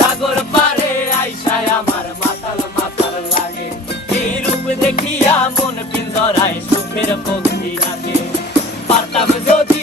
সাগর পারে আইসায় আমার মাতাল মাতাল লাগে। এই রূপ দেখিয়া মন পিঞ্জরায় সুখের পক্ষী ডাকে। পারতাম যদি